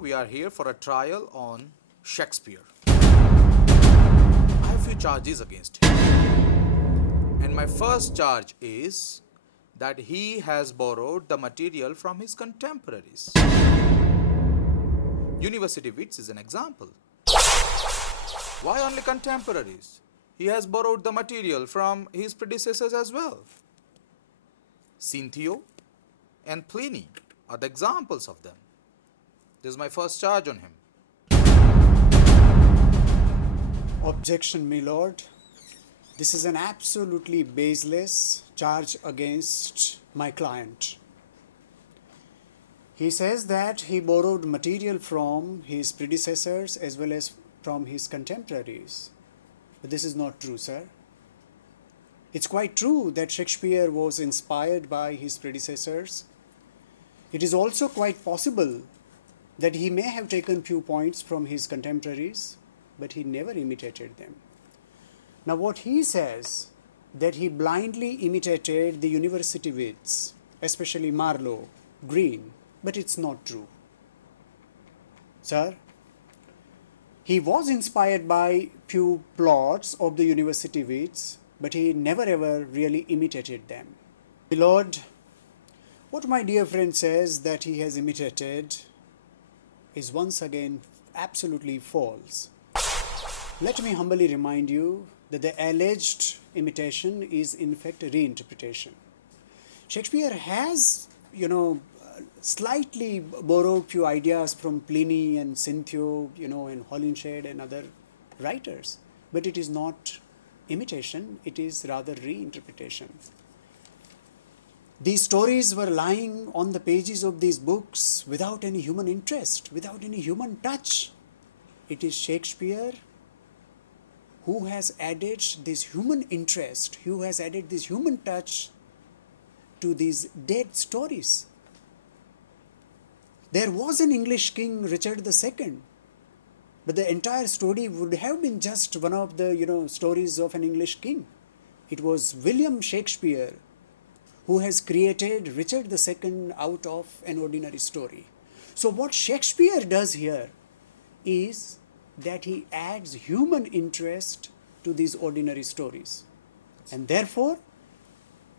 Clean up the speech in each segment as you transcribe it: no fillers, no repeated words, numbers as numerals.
we are here for a trial on Shakespeare. I have few charges against him. And my first charge is that he has borrowed the material from his contemporaries. University wits is an example. Why only contemporaries? He has borrowed the material from his predecessors as well. Cynthio and Pliny are the examples of them. This is my first charge on him. Objection, my lord. This is an absolutely baseless charge against my client. He says that he borrowed material from his predecessors as well as from his contemporaries. But this is not true, sir. It's quite true that Shakespeare was inspired by his predecessors. It is also quite possible that he may have taken few points from his contemporaries, but he never imitated them. Now what he says, that he blindly imitated the university wits, especially Marlowe, Green, but it's not true. Sir, he was inspired by few plots of the university wits, but he never ever really imitated them. My lord, what my dear friend says that he has imitated is once again absolutely false. Let me humbly remind you that the alleged imitation is in fact a reinterpretation. Shakespeare has, slightly borrowed few ideas from Pliny and Cynthio, and Holinshed and other writers, but it is not imitation, it is rather reinterpretation. These stories were lying on the pages of these books without any human interest, without any human touch. It is Shakespeare who has added this human interest, who has added this human touch to these dead stories. There was an English king, Richard II, but the entire story would have been just one of the stories of an English king. It was William Shakespeare who has created Richard II out of an ordinary story. So what Shakespeare does here is that he adds human interest to these ordinary stories. And therefore,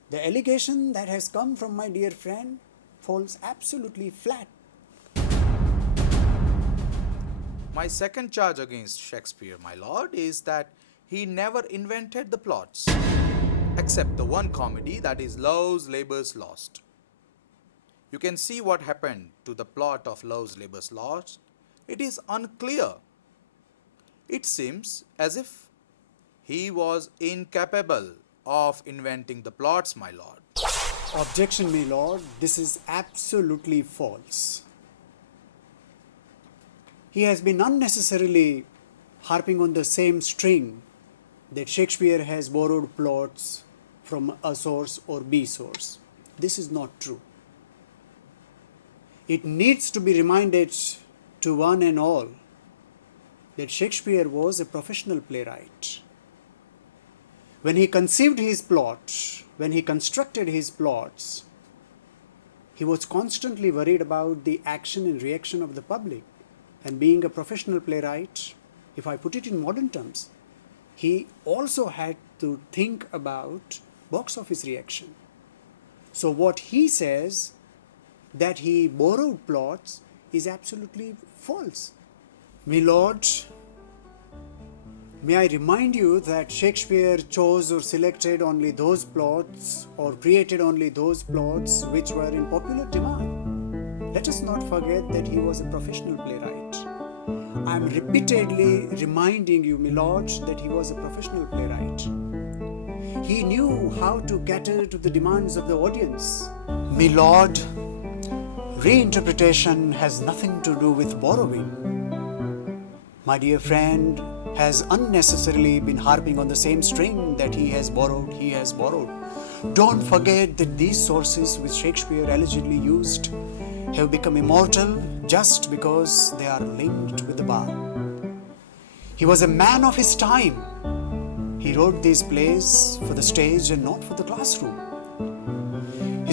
the allegation that has come from my dear friend falls absolutely flat. My second charge against Shakespeare, my lord, is that he never invented the plots, except the one comedy, that is Love's Labour's Lost. You can see what happened to the plot of Love's Labour's Lost. It is unclear. It seems as if he was incapable of inventing the plots, my lord. Objection, my lord. This is absolutely false. He has been unnecessarily harping on the same string that Shakespeare has borrowed plots from A source or B source. This is not true. It needs to be reminded to one and all that Shakespeare was a professional playwright. When he conceived his plot, when he constructed his plots, he was constantly worried about the action and reaction of the public. And being a professional playwright, if I put it in modern terms, he also had to think about box office reaction. So what he says, that he borrowed plots, is absolutely false. My lord, may I remind you that Shakespeare chose or selected only those plots or created only those plots which were in popular demand. Let us not forget that he was a professional playwright. I am repeatedly reminding you, my lord, that he was a professional playwright. He knew how to cater to the demands of the audience. My lord, reinterpretation has nothing to do with borrowing. My dear friend has unnecessarily been harping on the same string that he has borrowed. Don't forget that these sources which Shakespeare allegedly used have become immortal just because they are linked with the bar. He was a man of his time. He wrote these plays for the stage and not for the classroom.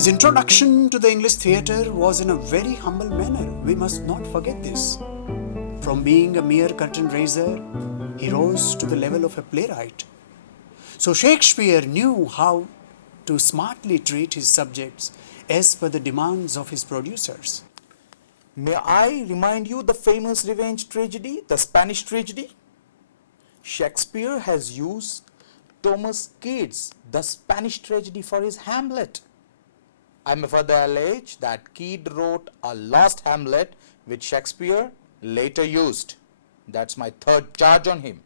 His introduction to the English theatre was in a very humble manner. We must not forget this. From being a mere curtain raiser, he rose to the level of a playwright. So Shakespeare knew how to smartly treat his subjects as per the demands of his producers. May I remind you the famous revenge tragedy, the Spanish tragedy? Shakespeare has used Thomas Keats, the Spanish tragedy, for his Hamlet. I may further allege that Keats wrote a lost Hamlet which Shakespeare later used. That's my third charge on him.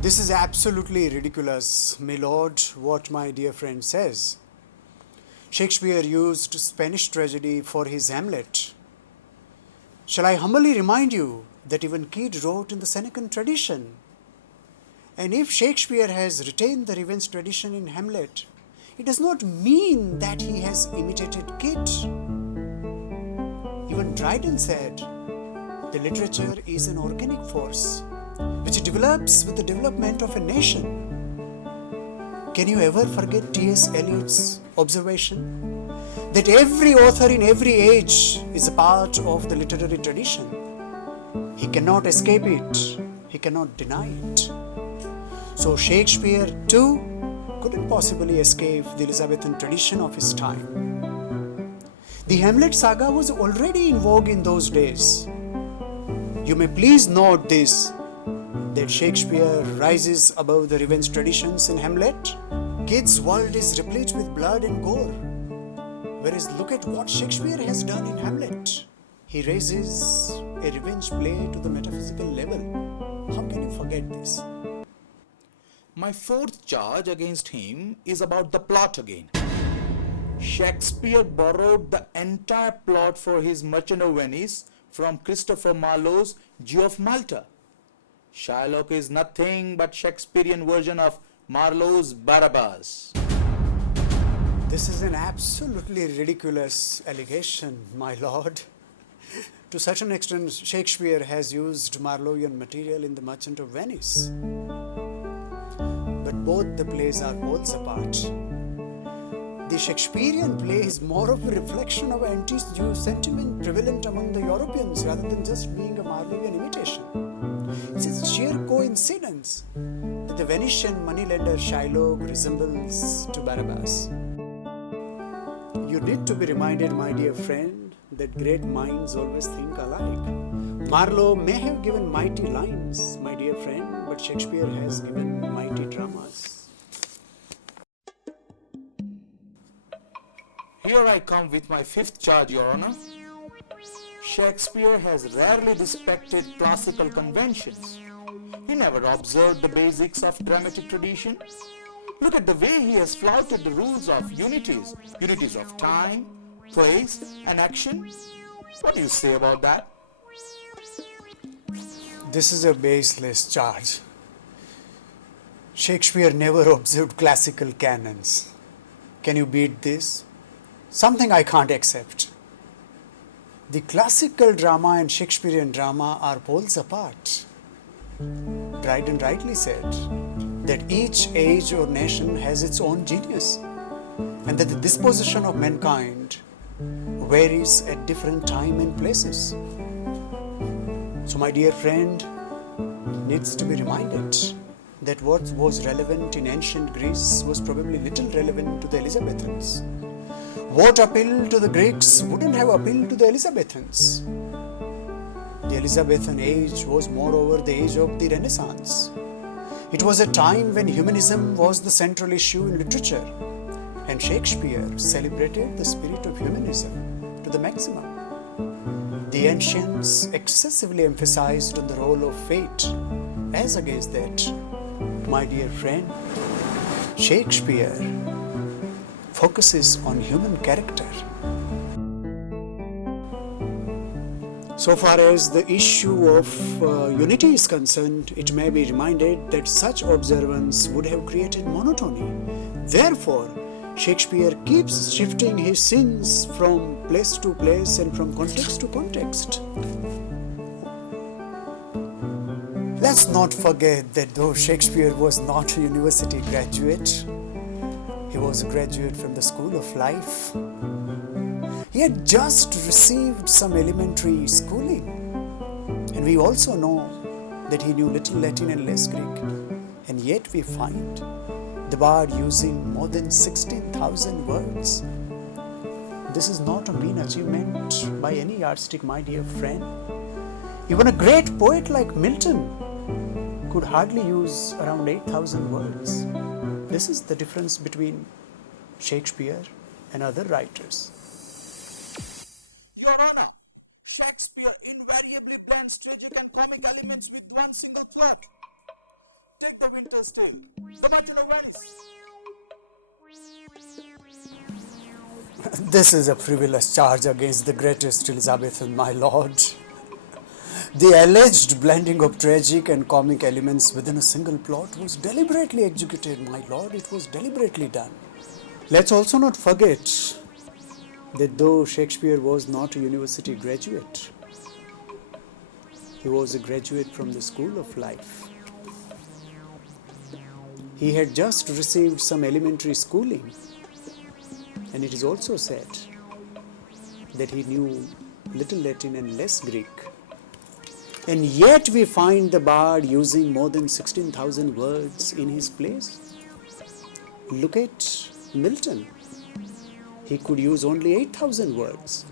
This is absolutely ridiculous, my lord, what my dear friend says. Shakespeare used Spanish tragedy for his Hamlet. Shall I humbly remind you that even Keats wrote in the Senecan tradition? And if Shakespeare has retained the revenge tradition in Hamlet, it does not mean that he has imitated Keats. Even Dryden said, the literature is an organic force which develops with the development of a nation. Can you ever forget T.S. Eliot's observation that every author in every age is a part of the literary tradition? He cannot escape it. He cannot deny it. So Shakespeare too couldn't possibly escape the Elizabethan tradition of his time. The Hamlet saga was already in vogue in those days. You may please note this, that Shakespeare rises above the revenge traditions in Hamlet. Keats' world is replete with blood and gore. Whereas look at what Shakespeare has done in Hamlet. He raises a revenge play to the metaphysical level. How can you forget this? My fourth charge against him is about the plot again. Shakespeare borrowed the entire plot for his Merchant of Venice from Christopher Marlowe's Jew of Malta. Shylock is nothing but Shakespearean version of Marlowe's Barabbas. This is an absolutely ridiculous allegation, my lord. To such an extent, Shakespeare has used Marlowean material in The Merchant of Venice. But both the plays are poles apart. The Shakespearean play is more of a reflection of anti-Jew sentiment prevalent among the Europeans rather than just being a Marlowean imitation. It's a sheer coincidence that the Venetian moneylender Shylock resembles to Barabbas. You need to be reminded, my dear friend, that great minds always think alike. Marlowe may have given mighty lines, my dear friend, but Shakespeare has given mighty dramas. Here I come with my fifth charge, Your Honor. Shakespeare has rarely respected classical conventions. He never observed the basics of dramatic tradition. Look at the way he has flouted the rules of unities of time, place, and action. What do you say about that? This is a baseless charge. Shakespeare never observed classical canons. Can you beat this? Something I can't accept. The classical drama and Shakespearean drama are poles apart. Dryden rightly said that each age or nation has its own genius, and that the disposition of mankind varies at different time and places. So my dear friend needs to be reminded that what was relevant in ancient Greece was probably little relevant to the Elizabethans. What appealed to the Greeks wouldn't have appealed to the Elizabethans. The Elizabethan age was moreover the age of the Renaissance. It was a time when humanism was the central issue in literature, and Shakespeare celebrated the spirit of humanism to the maximum. The ancients excessively emphasized on the role of fate. As against that, my dear friend, Shakespeare focuses on human character. So far as the issue of unity is concerned, it may be reminded that such observance would have created monotony. Therefore, Shakespeare keeps shifting his scenes from place to place and from context to context. Let's not forget that though Shakespeare was not a university graduate, He was a graduate from the School of Life. He had just received some elementary schooling. And we also know that he knew little Latin and less Greek. And yet we find the bard using more than 16,000 words. This is not a mean achievement by any yardstick, my dear friend. Even a great poet like Milton could hardly use around 8,000 words. This is the difference between Shakespeare and other writers. Your Honor, Shakespeare invariably blends tragic and comic elements with one single plot. Take the Winter's Tale, the Merchant of Venice. This is a frivolous charge against the greatest Elizabethan, my lord. The alleged blending of tragic and comic elements within a single plot was deliberately executed, my lord. It was deliberately done. Let's also not forget that though Shakespeare was not a university graduate, he was a graduate from the School of Life. He had just received some elementary schooling, and it is also said that he knew little Latin and less Greek. And yet we find the bard using more than 16,000 words in his plays. Look at Milton. He could use only 8,000 words.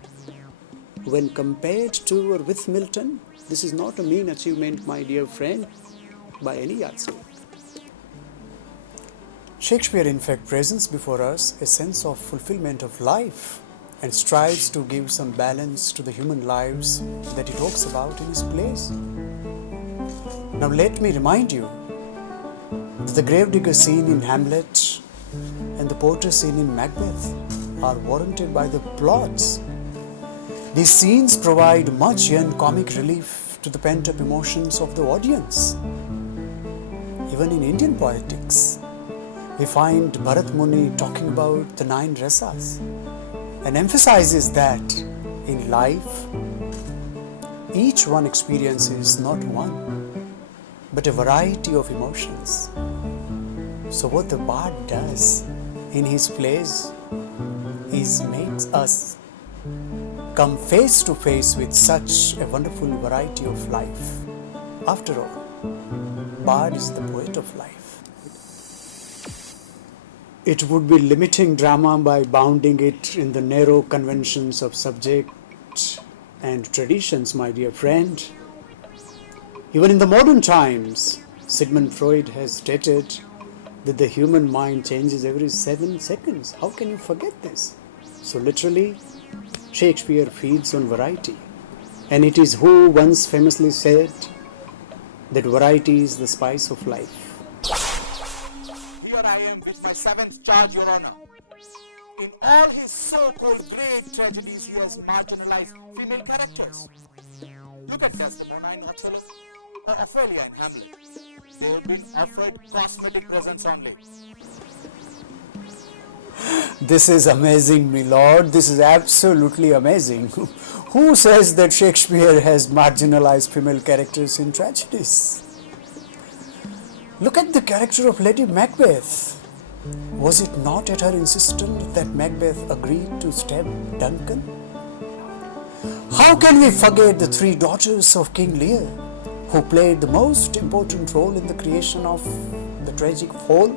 When compared to or with Milton, this is not a mean achievement, my dear friend, by any yardstick. Shakespeare, in fact, presents before us a sense of fulfillment of life and strives to give some balance to the human lives that he talks about in his plays. Now let me remind you that the gravedigger scene in Hamlet and the porter scene in Macbeth are warranted by the plots. These scenes provide much and comic relief to the pent-up emotions of the audience. Even in Indian poetics, we find Bharat Muni talking about the 9 rasas and emphasizes that in life, each one experiences not one, but a variety of emotions. So what the bard does in his plays is makes us come face to face with such a wonderful variety of life. After all, bard is the poet of life. It would be limiting drama by bounding it in the narrow conventions of subject and traditions, my dear friend. Even in the modern times, Sigmund Freud has stated that the human mind changes every 7 seconds. How can you forget this? So literally, Shakespeare feeds on variety. And it is who once famously said that variety is the spice of life. Here I am with my 7th charge, Your Honor. In all his so-called great tragedies, he has marginalized female characters. Look at Desdemona in Othello or Ophelia in Hamlet. They have been offered cosmetic presents only. This is amazing, my lord. This is absolutely amazing. Who says that Shakespeare has marginalized female characters in tragedies? Look at the character of Lady Macbeth. Was it not at her insistence that Macbeth agreed to stab Duncan? How can we forget the 3 daughters of King Lear, who played the most important role in the creation of the tragic whole?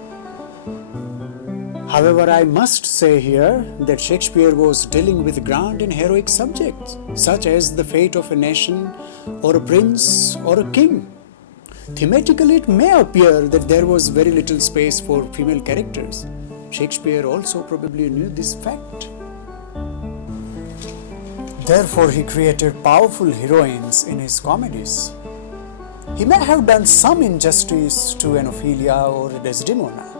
However, I must say here that Shakespeare was dealing with grand and heroic subjects, such as the fate of a nation, or a prince, or a king. Thematically, it may appear that there was very little space for female characters. Shakespeare also probably knew this fact. Therefore, he created powerful heroines in his comedies. He may have done some injustice to an Ophelia or a Desdemona,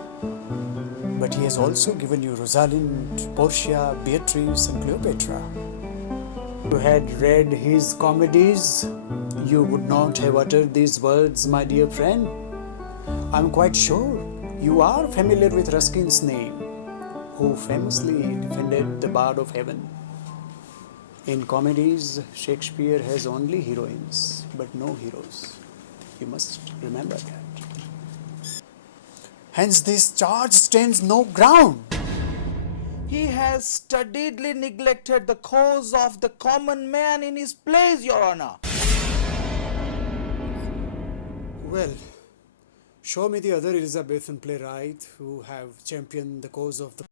but he has also given you Rosalind, Portia, Beatrice, and Cleopatra. If you had read his comedies, you would not have uttered these words, my dear friend. I'm quite sure you are familiar with Ruskin's name, who famously defended the Bard of Heaven. In comedies, Shakespeare has only heroines, but no heroes. You must remember that. Hence, this charge stands no ground. He has studiedly neglected the cause of the common man in his plays, Your Honor. Well, show me the other Elizabethan playwright who have championed the cause of the